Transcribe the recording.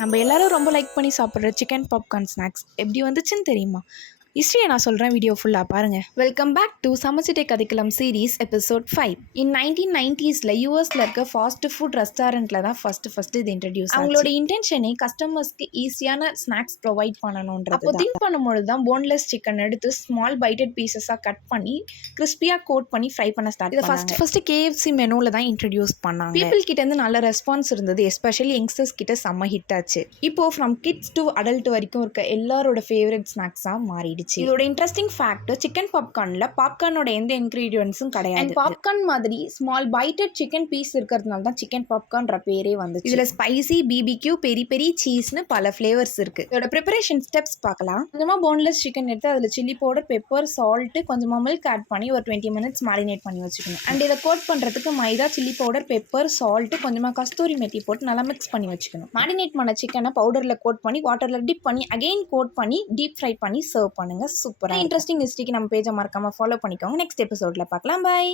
நம்ம எல்லாரும் ரொம்ப லைக் பண்ணி சாப்பிட்ற சிக்கன் பாப்கார்ன் ஸ்நாக்ஸ் எப்படி வந்துச்சுன்னு தெரியுமா? ஹிஸ்ட்ரியை நான் சொல்கிறேன், வீடியோ ஃபுல்லாக பாருங்கள். வெல்கம் பேக் டு சமைச்சிட்டே கதைக்கலாம் சீரீஸ் எபிசோட் 5. இன் 1990s யூஎஸில் இருக்க ஃபாஸ்ட் ஃபுட் ரெஸ்டாரண்ட்டில் தான் ஃபஸ்ட்டு இது இன்ட்ரடியூஸ். அவங்களோட இன்டென்ஷனே கஸ்டமர்ஸ்க்கு ஈஸியான ஸ்நாக்ஸ் ப்ரொவைட் பண்ணணுன்றது. அப்போ திங்க் பண்ணும்போது தான் போன்லெஸ் சிக்கன் எடுத்து ஸ்மால் பைட்டட் பீசஸாக கட் பண்ணி கிறிஸ்பியாக கோட் பண்ணி ஃப்ரை பண்ண ஸ்டார்ட். இதை ஃபஸ்ட்டு KFC மெனுவில் தான் இன்ட்ரடியூஸ் பண்ணாங்க. பீப்புள் கிட்டேருந்து நல்ல ரெஸ்பான்ஸ் இருந்தது, எஸ்பெஷலி யங்ஸ்டர்ஸ் கிட்ட செம்ம ஹிட் ஆச்சு. இப்போ ஃப்ரம் கிட்ஸ் டு அடல்ட் வரைக்கும் இருக்க எல்லாரோட ஃபேவரட் ஸ்நாக்ஸாக மாறிடுச்சு. இதோட இன்ட்ரெஸ்டிங் ஃபேக்ட், சிக்கன் பாப்கார்ன்ல பாப்கார்னோட எந்த இன்கிரீடியன்ஸும் கிடையாது. பாப்கார்ன் மாதிரி ஸ்மால் பைட்டட் சிக்கன் பீஸ் இருக்கிறதுனால தான் சிக்கன் பாப்கார்ன்ற பேரே வந்து. இதுல ஸ்பைசி, BBQ, பெரி பெரி, சீஸ்னு பல ஃபிளேவர்ஸ் இருக்கு. இதோட ப்ரிப்பரேஷன் ஸ்டெப்ஸ் பார்க்கலாம். கொஞ்சமா போன்லெஸ் சிக்கன் எடுத்து அதில் சில்லி பவுடர், பெப்பர், சால்ட், கொஞ்சமா மில்க் ஆட் பண்ணி ஒரு 20 minutes மேரினேட் பண்ணி வச்சுக்கணும். அண்ட் இதை கோட் பண்றதுக்கு மைதா, சில்லி பவுடர், பெப்பர், சால்ட், கொஞ்சமா கஸ்தூரி மெத்தி போட்டு நல்லா மிக்ஸ் பண்ணி வச்சுக்கணும். மேரினேட் பண்ண சிக்கனை பவுடர்ல கோட் பண்ணி வாட்டர்ல டிப் பண்ணி அகைன் கோட் பண்ணி டீப் ஃப்ரை பண்ணி சர்வ் பண்ணுங்க. சூப்பரா இன்ட்ரெஸ்டிங் ஹிஸ்ட்ரிக்கு நம்ம பேஜை மறக்காம ஃபாலோ பண்ணிக்கோங்க. நெக்ஸ்ட் எபிசோட்ல பார்க்கலாம். பை.